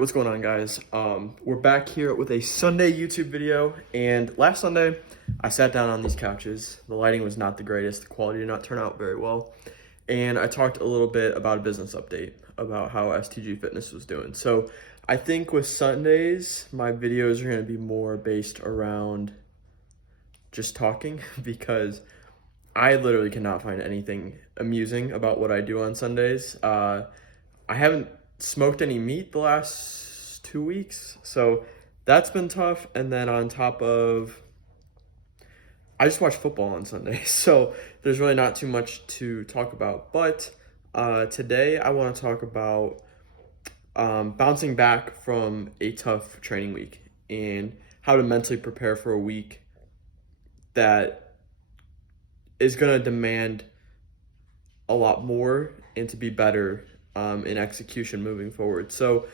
what's going on, guys? We're back here with a Sunday YouTube video, and last Sunday, I sat down on these couches. The lighting was not the greatest, the quality did not turn out very well, and I talked a little bit about a business update, about how STG Fitness was doing. So, I think with Sundays, my videos are going to be more based around just talking, because I literally cannot find anything amusing about what I do on Sundays. I haven't smoked any meat the last 2 weeks, so that's been tough. And then on top of, I just watch football on Sundays, so there's really not too much to talk about. But today I want to talk about bouncing back from a tough training week and how to mentally prepare for a week that is going to demand a lot more and to be better in execution moving forward. So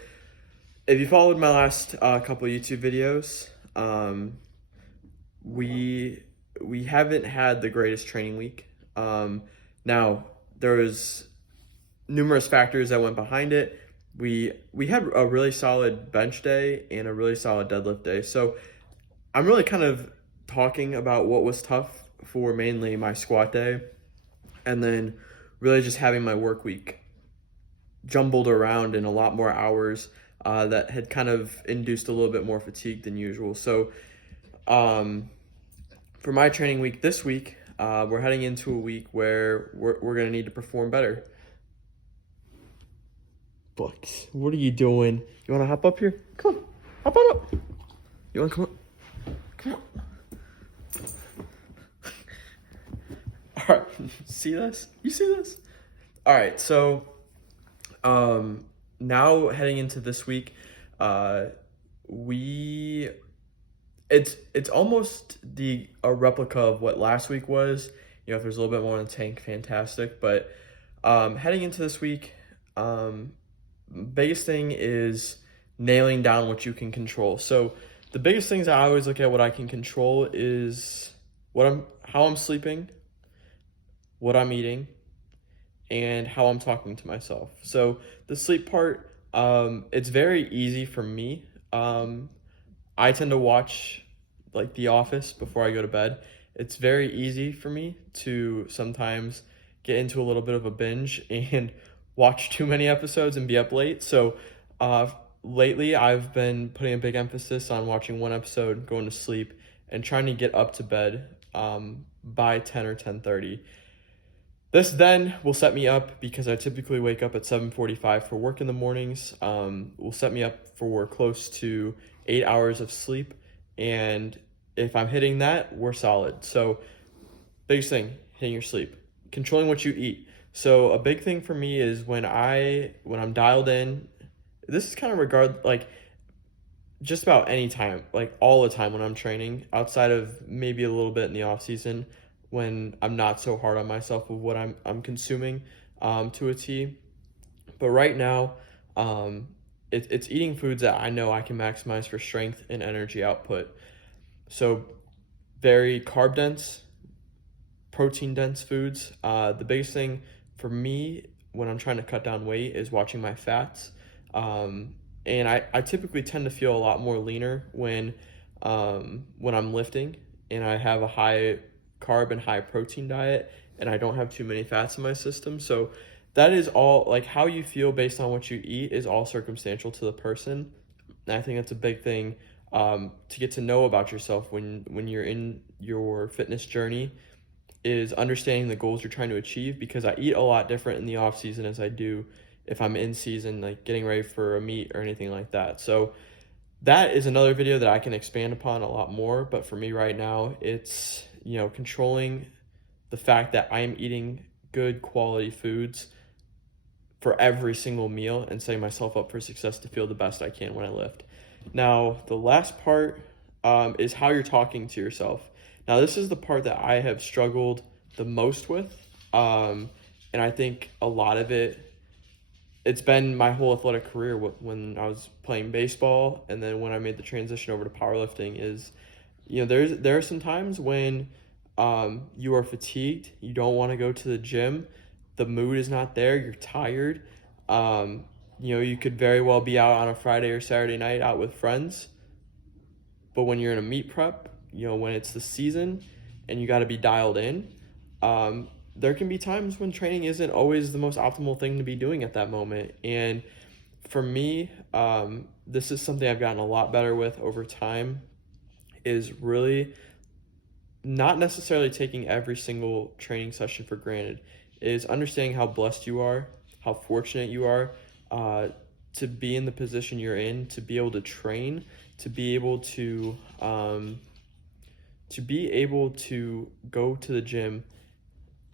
if you followed my last couple YouTube videos, we haven't had the greatest training week. Now there was numerous factors that went behind it. We had a really solid bench day and a really solid deadlift day. So I'm really kind of talking about what was tough for mainly my squat day, and then really just having my work week jumbled around in a lot more hours that had kind of induced a little bit more fatigue than usual. So for my training week this week, we're heading into a week where we're going to need to perform better. Bucks, what are you doing? You want to hop up here? Come on, hop on up. You want to come up? Come on. All right, see this? You see this? All right, so now heading into this week, it's almost a replica of what last week was. You know, if there's a little bit more in the tank, fantastic. But heading into this week, biggest thing is nailing down what you can control. So the biggest things I always look at what I can control is how I'm sleeping, what I'm eating, and how I'm talking to myself. So the sleep part, it's very easy for me. I tend to watch like The Office before I go to bed. It's very easy for me to sometimes get into a little bit of a binge and watch too many episodes and be up late. So lately I've been putting a big emphasis on watching one episode, going to sleep, and trying to get up to bed by 10 or 10:30. This then will set me up, because I typically wake up at 7:45 for work in the mornings, will set me up for close to 8 hours of sleep. And if I'm hitting that, we're solid. So biggest thing, hitting your sleep, controlling what you eat. So a big thing for me is when I'm dialed in, this is kind of like just about any time, like all the time when I'm training, outside of maybe a little bit in the off season, when I'm not so hard on myself with what I'm consuming to a T. But right now, it's eating foods that I know I can maximize for strength and energy output. So very carb dense, protein dense foods. The biggest thing for me when I'm trying to cut down weight is watching my fats. And I typically tend to feel a lot more leaner when I'm lifting and I have a high carb and high protein diet and I don't have too many fats in my system. So that is all, like, how you feel based on what you eat is all circumstantial to the person. And I think that's a big thing to get to know about yourself when you're in your fitness journey, is understanding the goals you're trying to achieve, because I eat a lot different in the off season as I do if I'm in season, like getting ready for a meet or anything like that. So that is another video that I can expand upon a lot more. But for me right now, it's, controlling the fact that I'm eating good quality foods for every single meal and setting myself up for success to feel the best I can when I lift. Now, the last part is how you're talking to yourself. Now, this is the part that I have struggled the most with. And I think a lot of it's been my whole athletic career when I was playing baseball, and then when I made the transition over to powerlifting, is, there are some times when you are fatigued, you don't want to go to the gym, the mood is not there, you're tired, You could very well be out on a Friday or Saturday night out with friends, but when you're in a meet prep, when it's the season and you got to be dialed in, there can be times when training isn't always the most optimal thing to be doing at that moment. And for me, this is something I've gotten a lot better with over time, is really not necessarily taking every single training session for granted, is understanding how blessed you are, how fortunate you are, to be in the position you're in, to be able to train, to be able to go to the gym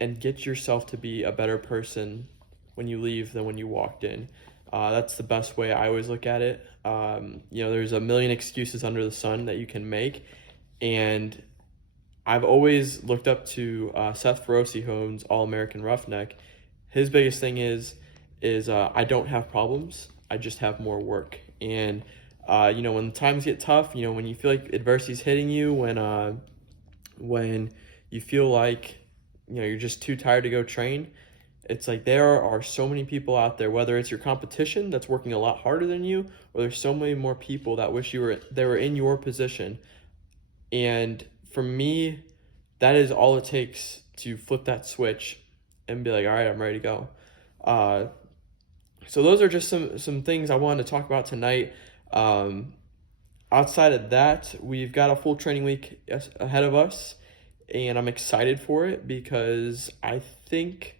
and get yourself to be a better person when you leave than when you walked in. That's the best way I always look at it. There's a million excuses under the sun that you can make, and I've always looked up to Seth Feroce, who owns All American Roughneck. His biggest thing is I don't have problems. I just have more work. And when times get tough, when you feel like adversity's hitting you, when you feel like you're just too tired to go train, it's like there are so many people out there, whether it's your competition that's working a lot harder than you, or there's so many more people that wish they were in your position. And for me, that is all it takes to flip that switch and be like, all right, I'm ready to go. So those are just some things I wanted to talk about tonight. Outside of that, we've got a full training week ahead of us, and I'm excited for it because I think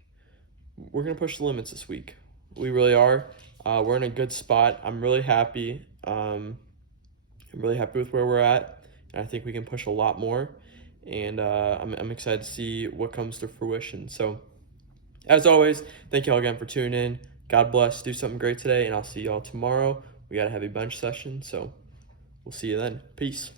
we're going to push the limits this week. We really are. We're in a good spot. I'm really happy. I'm really happy with where we're at. And I think we can push a lot more, and I'm excited to see what comes to fruition. So, as always, thank you all again for tuning in. God bless. Do something great today, and I'll see y'all tomorrow. We got a heavy bench session, so we'll see you then. Peace.